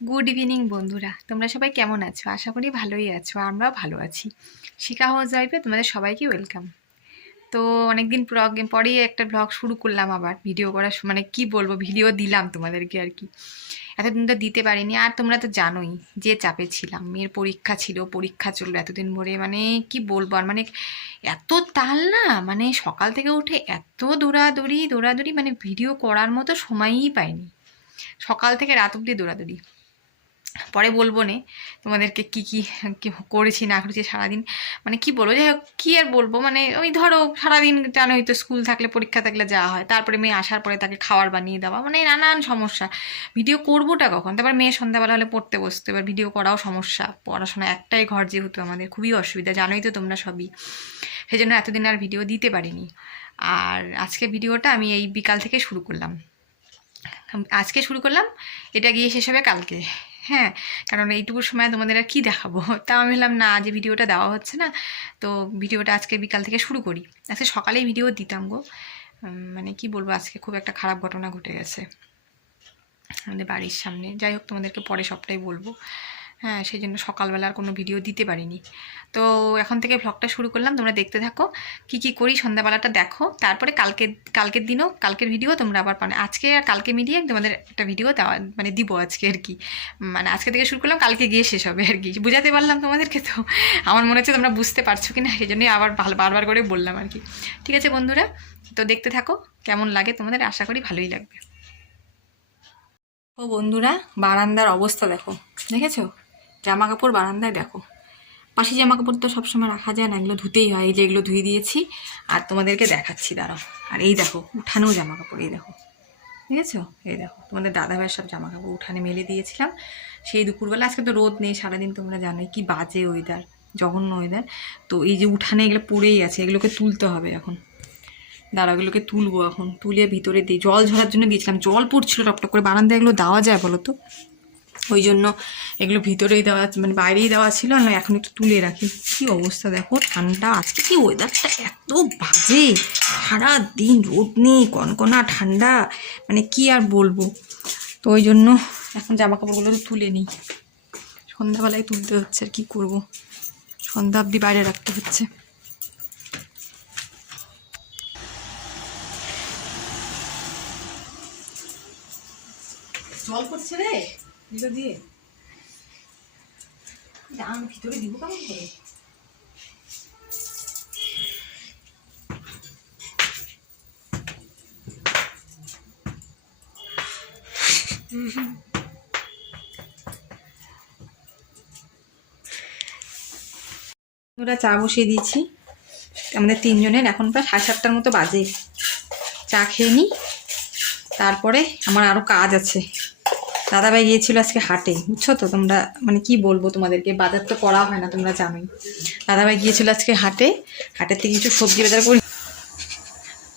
Good evening বন্ধুরা, তোমরা সবাই কেমন আছো? আশা করি ভালোই আছো, আমরাও ভালো আছি। শিখা হাউস ওয়াইফে তোমাদের সবাইকে ওয়েলকাম। তো অনেকদিন পরেই একটা ব্লগ শুরু করলাম, আবার ভিডিও করা মানে কি বলবো, ভিডিও দিলাম তোমাদেরকে আর কি। এতদিন তো দিতে পারিনি, আর তোমরা তো জানোই যে চাপে ছিলাম, মেয়ের পরীক্ষা ছিল, পরীক্ষা চললো এতদিন ভরে, মানে কি বলবো আর, মানে এত তাল না, মানে সকাল থেকে উঠে এত দৌড়াদৌড়ি দৌড়াদৌড়ি, মানে ভিডিও করার মতো সময়ই পাইনি। সকাল থেকে রাত অব্দি দৌড়াদৌড়ি। পরে বলবো নে তোমাদেরকে কি কি কি করেছি না করেছি সারাদিন, মানে কি বলবো, যাই হোক কী আর বলবো, মানে ওই ধরো সারাদিন জানোই তো, স্কুল থাকলে পরীক্ষা থাকলে যাওয়া হয়, তারপরে মেয়ে আসার পরে তাকে খাবার বানিয়ে দেওয়া, মানে নানান সমস্যা। ভিডিও করবোটা কখন? তারপর মেয়ে সন্ধ্যাবেলা হলে পড়তে বসতো, এবার ভিডিও করাও সমস্যা, পড়াশোনা একটাই ঘর যেহেতু আমাদের, খুবই অসুবিধা, জানোই তো তোমরা সবই। সেই জন্য এতদিন আর ভিডিও দিতে পারিনি। আর আজকে ভিডিওটা আমি এই বিকাল থেকে শুরু করলাম, আজকে শুরু করলাম, এটা গিয়ে শেষ হবে কালকে। হ্যাঁ, কারণ এইটুকু সময় তোমাদের আর কী দেখাবো, তাও আমি ভাবলাম না, যে ভিডিওটা দেওয়া হচ্ছে না, তো ভিডিওটা আজকে বিকাল থেকে শুরু করি। আজকে সকালেই ভিডিও দিতাম গো, মানে কি বলবো, আজকে খুব একটা খারাপ ঘটনা ঘটে গেছে আমাদের বাড়ির সামনে। যাই হোক, তোমাদেরকে পরে সবটাই বলবো। হ্যাঁ, সেই জন্য সকালবেলা আর কোনো ভিডিও দিতে পারিনি। তো এখন থেকে ভ্লগটা শুরু করলাম, তোমরা দেখতে থাকো কি কি করি, সন্ধ্যাবেলাটা দেখো, তারপরে কালকের দিনও কালকের ভিডিও তোমরা আবার পাবে। আজকে আর কালকে মিলিয়ে তোমাদের একটা ভিডিও দেওয়া মানে দিব আজকে আর কি, মানে আজকে থেকে শুরু করলাম, কালকে গিয়ে শেষ হবে আর কি। বুঝাতে পারলাম তোমাদেরকে? তো আমার মনে হচ্ছে তোমরা বুঝতে পারছো কি না, সেই জন্যই আবার বারবার করে বললাম আর কি। ঠিক আছে বন্ধুরা, তো দেখতে থাকো, কেমন লাগে তোমাদের, আশা করি ভালোই লাগবে। ও বন্ধুরা, বারান্দার অবস্থা দেখো, দেখেছো? জামা কাপড় বারান্দায় দেখো, বাসি জামা কাপড় তো সবসময় রাখা যায় না, এগুলো ধুতেই হয়। এই যে এগুলো ধুয়ে দিয়েছি, আর তোমাদেরকে দেখাচ্ছি দাঁড়াও। আর এই দেখো উঠানেও জামা কাপড়, এই দেখো, দেখেছো? এই দেখো তোমাদের দাদাভাইয়ের সব জামা কাপড় উঠানে মেলে দিয়েছিলাম সেই দুপুরবেলা। আজকে তো রোদ নেই সারাদিন, তোমরা জানোই কি বাজে ওয়েদার, জঘন্য ওয়েদার। তো এই যে উঠানে এগুলো পড়েই আছে, এগুলোকে তুলতে হবে এখন। দাঁড়াগুলোকে তুলবো এখন, তুলে ভিতরে দিই, জল ঝরার জন্য দিয়েছিলাম, জল পড়ছিল টপটপ করে, বারান্দায় এগুলো দেওয়া যায় বলো তো? ওই জন্য এগুলো ভিতরেই দেওয়া, মানে বাইরেই দেওয়া ছিল না, এখন একটু তুলে রাখি। কি অবস্থা দেখো, ঠান্ডা আজকে, কি ওয়েদারটা এত বাজে, সারা দিন রোদ নেই, কনকনা ঠান্ডা, মানে কি আর বলবো। তো ওই জন্য এখন জামা কাপড়গুলো তো তুলে নিই, সন্ধ্যাবেলায় তুলতে হচ্ছে, আর কি করব, সন্ধ্যা অবধি বাইরে রাখতে হচ্ছে। জল পড়ছে রে এগুলো দিয়ে, আমি ভিতরে দিব কেমন করে? ওরা চা বসিয়ে দিয়েছি আমাদের তিনজনের, এখন প্রায় 7:30টার মতো বাজে। চা খেয়ে নিই, তারপরে আমার আরও কাজ আছে। দাদাভাই গিয়েছিল আজকে হাটে, বুঝছো তো তোমরা, মানে কি বলবো তোমাদেরকে, বাজার তো করা হয় না তোমরা জানোই। দাদাভাই গিয়েছিল আজকে হাটে, হাটের থেকে কিছু সবজি বাজার করি।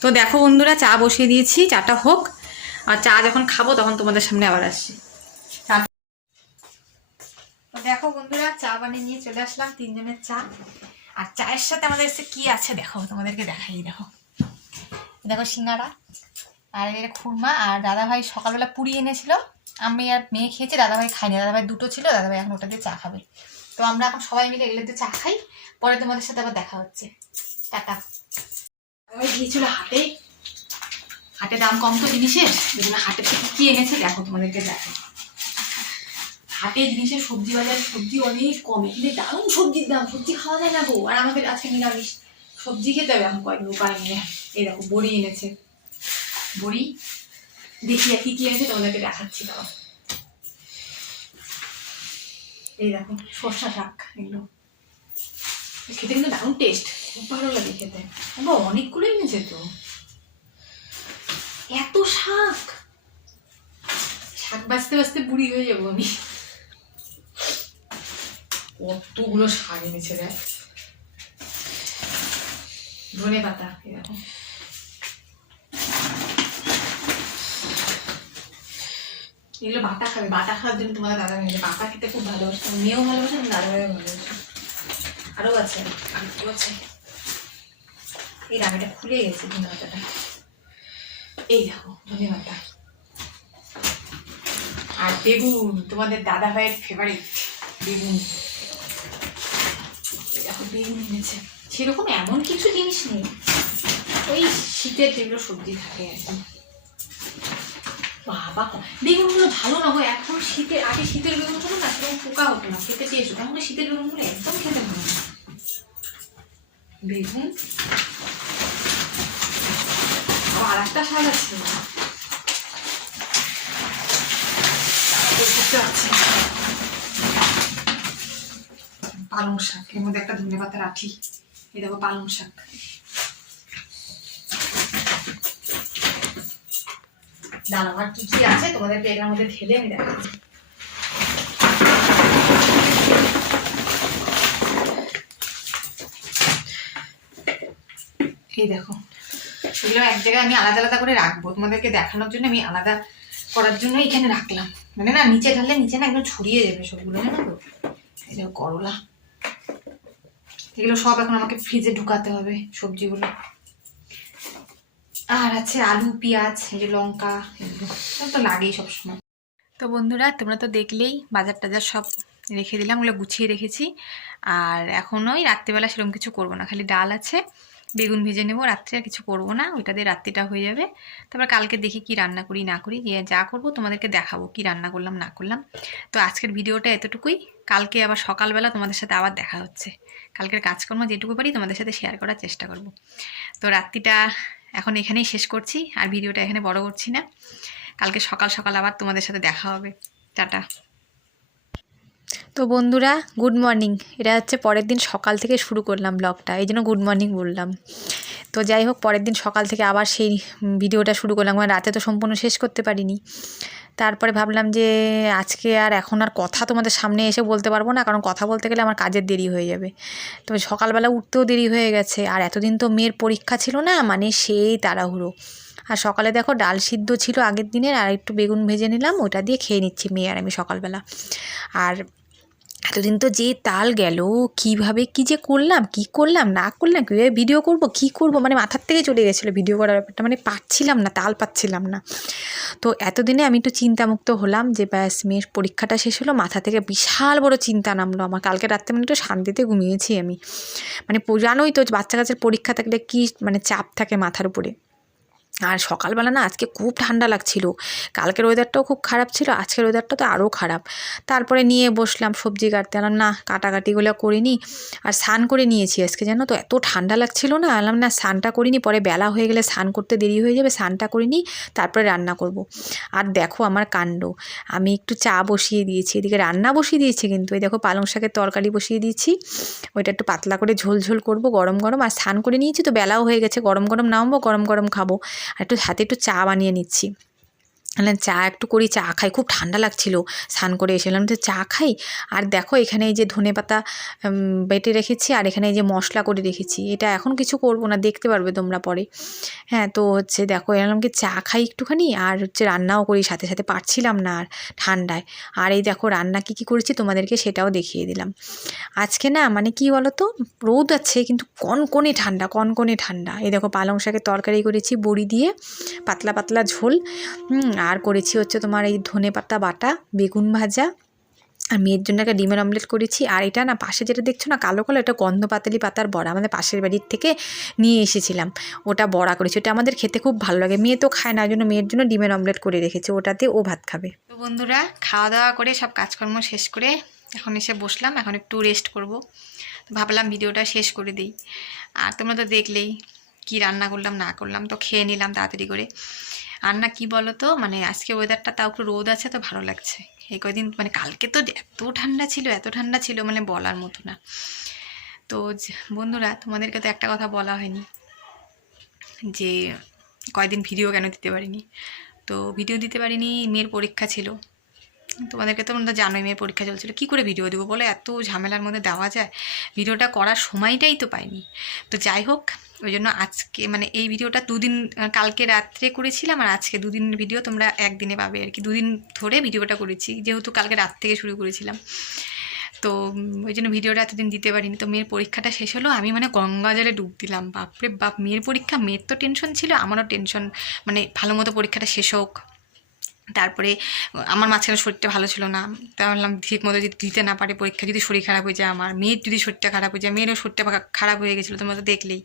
তো দেখো বন্ধুরা, চা বসিয়ে দিয়েছি, চাটা হোক, আর চা যখন খাবো তখন তোমাদের সামনে আবার আসছি। তো দেখো বন্ধুরা, চা বানিয়ে নিয়ে চলে আসলাম, তিনজনের চা। আর চায়ের সাথে আমাদের এসে কি আছে দেখো, তোমাদেরকে দেখাই। দেখো দেখো সিঙ্গারা, আর এটা খুরমা, আর দাদাভাই সকালবেলা পুরি এনেছিল, আমি আর মেয়ে খেয়েছি, দাদাভাই খাইনি, দাদাভাই দুটো ছিল, দাদাভাই এখন ওটা দিয়ে চা খাবে। তো আমরা এখন সবাই মিলে এগুলো দিয়ে চা খাই, পরে তোমাদের সাথে আবার দেখা হচ্ছে, টাটা। ওই গিয়েছিল হাটে, হাটে দাম কম তো জিনিসের, এই জন্য হাটের থেকে কি এনেছে দেখো, তোমাদেরকে দেখো। হাটে জিনিসের সবজি বাজার, সবজি অনেক কমে, কিন্তু দারুণ সবজির দাম, সবজি খাওয়া যায় না গো। আর আমাদের আজকে নিরামিষ, সবজি খেতে হবে এখন কয়েকদিন, উপায় নেই। এই দেখো বড়ি এনেছে, বড়ি দেখি আর কি কি এনেছে তোমাদেরকে দেখাচ্ছি। দাও, এই দেখো সর্ষা শাক, এগুলো খেতে কিন্তু দারুণ টেস্ট, খুব ভালো লাগে খেতে। অনেকগুলো এনেছে তো, এত শাক, শাক বাঁচতে বাঁচতে বুড়ি হয়ে যাবো আমি। কতগুলো শাক এনেছে দেখ, ধনে পাতা, এই দেখো। এগুলো বাটা খাবে, বাটা খাওয়ার জন্য তোমাদের দাদা মেয়ে বাটা খেতে খুব ভালোবাসে, মেয়েও ভালোবাসে, দাদা ভাইও ভালোবাসে। আরও আছে, আরেকটু আছে, এই রামিটা খুলে গেছে ধনে পাতাটা, এই দেখো ধনে পাতা। আর বেগুন, তোমাদের দাদা ভাইয়ের ফেভারিট বেগুন। দেখো বেগুন এনেছে, সেরকম এমন কিছু জিনিস নেই, ওই শীতের যেগুলো সবজি থাকে আর কি। বাবা বেগুনগুলো ভালো না হয়, এখন শীতের আগে শীতের বেগুনগুলো না সেরকম পোকা হতো না, খেতে চেয়েছো, এখন শীতের বেগুনগুলো একদম খেতে ভালো না। বেগুন আর একটা শাক আছে, পালং শাক, এর মধ্যে একটা ধনে পাতার আঠি। এই দেখো পালং শাক। দাঁড়াও আর কি কি আছে তোমাদেরকে এটার মধ্যে ঢেলে আমি দেখাবো। এই দেখো, এগুলো এক জায়গায় আমি আলাদা আলাদা করে রাখবো তোমাদেরকে দেখানোর জন্য, আমি আলাদা করার জন্য এখানে রাখলাম, মানে না নিচে ঢাললে নিচে না একদম ছড়িয়ে যাবে সবগুলো, জানো তো। এই দেখো করলা, এগুলো সব এখন আমাকে ফ্রিজে ঢুকাতে হবে সবজিগুলো। আর আছে আলু, পেঁয়াজ, এই যে লঙ্কা, এগুলো তো লাগেই সবসময়। তো বন্ধুরা তোমরা তো দেখলেই বাজার টাজার সব রেখে দিলাম, ওগুলো গুছিয়ে রেখেছি। আর এখন ওই রাত্রিবেলা সেরকম কিছু করবো না, খালি ডাল আছে, বেগুন ভেজে নেবো, রাত্রে আর কিছু করবো না, ওইটা দিয়ে রাত্রিটা হয়ে যাবে। তারপর কালকে দেখি কি রান্না করি না করি, যা করবো তোমাদেরকে দেখাবো কি রান্না করলাম না করলাম। তো আজকের ভিডিওটা এতটুকুই, কালকে আবার সকালবেলা তোমাদের সাথে আবার দেখা হচ্ছে। কালকের কাজকর্ম যেটুকু পারি তোমাদের সাথে শেয়ার করার চেষ্টা করব। তো রাত্রিটা এখন এখানেই শেষ করছি, আর ভিডিওটা এখানে বড় করছি না। কালকে সকাল সকাল আবার তোমাদের সাথে দেখা হবে। টাটা। তো বন্ধুরা গুড মর্নিং, এটা হচ্ছে পরের দিন সকাল থেকে শুরু করলাম ব্লগটা, এই জন্য গুড মর্নিং বললাম। তো যাই হোক, পরের দিন সকাল থেকে আবার সেই ভিডিওটা শুরু করলাম, মানে রাতে তো সম্পূর্ণ শেষ করতে পারিনি। তারপরে ভাবলাম যে আজকে আর এখন আর কথা তোমাদের সামনে এসে বলতে পারবো না, কারণ কথা বলতে গেলে আমার কাজের দেরি হয়ে যাবে। তবে সকালবেলা উঠতেও দেরি হয়ে গেছে, আর এতদিন তো মেয়ের পরীক্ষা ছিল না, মানে সেই তাড়াহুড়ো। আর সকালে দেখো ডাল সিদ্ধ ছিল আগের দিনের, আর একটু বেগুন ভেজে নিলাম, ওটা দিয়ে খেয়ে নিচ্ছি মেয়ে আর আমি সকালবেলা। আর এতদিন তো যে তাল গেল, কীভাবে কী যে করলাম, কী করলাম না করলাম, কীভাবে ভিডিও করব কী করব, মানে মাথার থেকে চলে গেছিলো ভিডিও করার ব্যাপারটা, মানে পারছিলাম না, তাল পাচ্ছিলাম না। তো এতদিনে আমি একটু চিন্তামুক্ত হলাম যে ব্যাস মেয়ের পরীক্ষাটা শেষ হলো, মাথা থেকে বিশাল বড় চিন্তা নামলো আমার। কালকে রাত্রে মানে একটু শান্তিতে ঘুমিয়েছি আমি, মানে জানোই তো বাচ্চা কাচ্চার পরীক্ষা থাকলে কী মানে চাপ থাকে মাথার উপরে। আর সকালবেলা না আজকে খুব ঠান্ডা লাগছিল, কালকের ওয়েদারটাও খুব খারাপ ছিল, আজকের ওয়েদারটা তো আরও খারাপ। তারপরে নিয়ে বসলাম সবজি কাটতে, আলাম না কাটাকাটিগুলো করিনি, আর স্নান করে নিয়েছি আজকে, জানো তো এত ঠান্ডা লাগছিল না, আলাম না স্নানটা করিনি, পরে বেলা হয়ে গেলে স্নান করতে দেরি হয়ে যাবে, স্নানটা করিনি তারপরে রান্না করব। আর দেখো আমার কাণ্ড, আমি একটু চা বসিয়ে দিয়েছি, এদিকে রান্না বসিয়ে দিয়েছি, কিন্তু এই দেখো পালং শাকের তরকারি বসিয়ে দিয়েছি, ওইটা একটু পাতলা করে ঝোল ঝোল করবো গরম গরম। আর স্নান করে নিয়েছি তো বেলাও হয়ে গেছে, গরম গরম নামবো, গরম গরম খাবো। আর একটু হাতে একটু চা বানিয়ে নিচ্ছি, চা একটু করি, চা খাই, খুব ঠান্ডা লাগছিল, স্নান করে এসেলাম তো চা খাই। আর দেখো এখানে এই যে ধনেপাতা বেটে রেখেছি, আর এখানে এই যে মশলা করে রেখেছি, এটা এখন কিছু করব না, দেখতে পারবে তোমরা পরে। হ্যাঁ, তো হচ্ছে দেখো এলাম কি চা খাই একটুখানি, আর হচ্ছে রান্নাও করি সাথে সাথে, পারছিলাম না আর ঠান্ডায়। আর এই দেখো রান্না কী কী করেছি তোমাদেরকে সেটাও দেখিয়ে দিলাম। আজকে না মানে কি বলো তো, রোদ আছে কিন্তু কনকনে ঠান্ডা, কনকনে ঠান্ডা। এই দেখো পালং শাকের তরকারি করেছি বড়ি দিয়ে, পাতলা পাতলা ঝোল, আর করেছি হচ্ছে তোমার এই ধনেপাতা বাটা, বেগুন ভাজা, আর মেয়ের জন্য একটা ডিমের অমলেট করেছি। আর এটা না পাশে যেটা দেখছো না কালো কালো, এটা গন্ধ পাতালি পাতার বড়া, আমাদের পাশের বাড়ির থেকে নিয়ে এসেছিলাম, ওটা বড়া করেছি, ওটা আমাদের খেতে খুব ভালো লাগে, মেয়ে তো খায় না, ওই জন্য মেয়ের জন্য ডিমের অমলেট করে রেখেছি, ওটাতে ও ভাত খাবে। তো বন্ধুরা খাওয়া দাওয়া করে সব কাজকর্ম শেষ করে এখন এসে বসলাম, এখন একটু রেস্ট করব, ভাবলাম ভিডিওটা শেষ করে দিই। আর তোমরা তো দেখলেই কি রান্না করলাম না করলাম, তো খেয়ে নিলাম তাড়াতাড়ি করে। আর না কি বলো তো, মানে আজকে ওয়েদারটা তাও একটু রোদ আছে তো ভালো লাগছে। এই কদিন মানে কালকে তো এত ঠান্ডা ছিল, এত ঠান্ডা ছিল মানে বলার মতো না। তো বন্ধুরা তোমাদেরকে তো একটা কথা বলা হয়নি যে কয়দিন ভিডিও কেন দিতে পারিনি। তো ভিডিও দিতে পারিনি, মেয়ের পরীক্ষা ছিল, তোমাদেরকে তো তোমরা জানোই মেয়ের পরীক্ষা চলছিল, কী করে ভিডিও দেবো বলে, এত ঝামেলার মধ্যে দেওয়া যায়, ভিডিওটা করার সময়টাই তো পাইনি। তো যাই হোক, ওই জন্য আজকে মানে এই ভিডিওটা দুদিন, কালকে রাত্রে করেছিলাম, আর আজকে দুদিনের ভিডিও তোমরা একদিনে পাবে আর কি, দুদিন ধরে ভিডিওটা করেছি, যেহেতু কালকে রাত থেকে শুরু করেছিলাম। তো ওই জন্য ভিডিওটা এতদিন দিতে পারিনি। তো মেয়ের পরীক্ষাটা শেষ হলো, আমি মানে গঙ্গা জলে ডুব দিলাম, বাপরে বাপ, মেয়ের পরীক্ষা, মেয়ের তো টেনশন ছিল, আমারও টেনশন, মানে ভালো মতো পরীক্ষাটা শেষ হোক, তারপরে আমার মাঝখানে শরীরটা ভালো ছিল না, তাই বললাম ঠিক মতো যদি দিতে না পারে পরীক্ষা, যদি শরীর খারাপ হয়ে যায়, আমার মেয়ের যদি শরীরটা খারাপ হয়ে যায়, মেয়েরও শরীরটা খারাপ হয়ে গেছিলো তোমরা তো দেখলেই।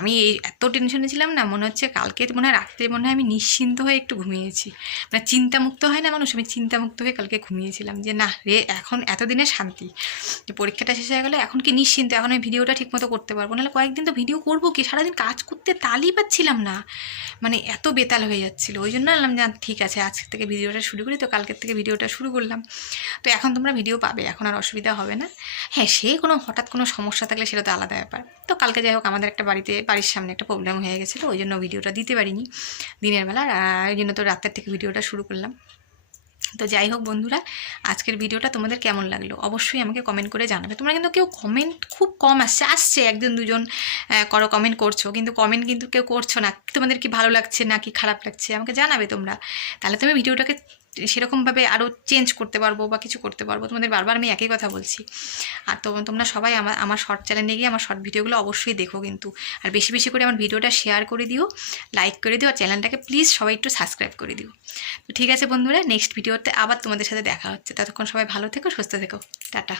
আমি এই এত টেনশনে ছিলাম না, মনে হচ্ছে কালকে মনে হয় রাত্রে মনে হয় আমি নিশ্চিন্ত হয়ে একটু ঘুমিয়েছি, মানে চিন্তামুক্ত হয় না মানুষ, আমি চিন্তামুক্ত হয়ে কালকে ঘুমিয়েছিলাম যে না রে এখন এতদিনের শান্তি, যে পরীক্ষাটা শেষ হয়ে গেলে এখন কি নিশ্চিন্ত, এখন আমি ভিডিওটা ঠিকমতো করতে পারবো, নাহলে কয়েকদিন তো ভিডিও করবো কি, সারাদিন কাজ করতে তালই পাচ্ছিলাম না, মানে এত বেতাল হয়ে যাচ্ছিলো। ওই জন্য বললাম যে ঠিক আছে আজকে থেকে ভিডিওটা শুরু করি, তো কালকের থেকে ভিডিওটা শুরু করলাম। তো এখন তোমরা ভিডিও পাবে, এখন আর অসুবিধা হবে না। হ্যাঁ সে কোনো হঠাৎ কোনো সমস্যা থাকলে সেটা তো আলাদা ব্যাপার। তো কালকে যাই হোক আমাদের একটা বাড়ির সামনে একটা প্রবলেম হয়ে গেছিলো, ওই জন্য ভিডিওটা দিতে পারিনি দিনের বেলা, আর ওই জন্য তো রাতের থেকে ভিডিওটা শুরু করলাম। তো যাই হোক বন্ধুরা, আজকের ভিডিওটা তোমাদের কেমন লাগলো অবশ্যই আমাকে কমেন্ট করে জানাবে। তোমরা কিন্তু কেউ কমেন্ট খুব কম আসছে একজন দুজন কমেন্ট করছো, কিন্তু কমেন্ট কিন্তু কেউ করছো না, তোমাদের কি ভালো লাগছে না কি খারাপ লাগছে আমাকে জানাবে তোমরা, তাহলে তুমি ভিডিওটাকে সেরকমভাবে আরও চেঞ্জ করতে পারবো বা কিছু করতে পারবো। তোমাদের বারবার আমি একই কথা বলছি। আর তোমরা সবাই আমার শর্ট চ্যানেলে গিয়ে আমার শর্ট ভিডিওগুলো অবশ্যই দেখো কিন্তু, আর বেশি বেশি করে আমার ভিডিওটা শেয়ার করে দিও, লাইক করে দিও, আর চ্যানেলটাকে প্লিজ সবাই একটু সাবস্ক্রাইব করে দিও। তো ঠিক আছে বন্ধুরা, নেক্সট ভিডিওতে আবার তোমাদের সাথে দেখা হচ্ছে, ততক্ষণ সবাই ভালো থেকো, সুস্থ থেকো, টাটা।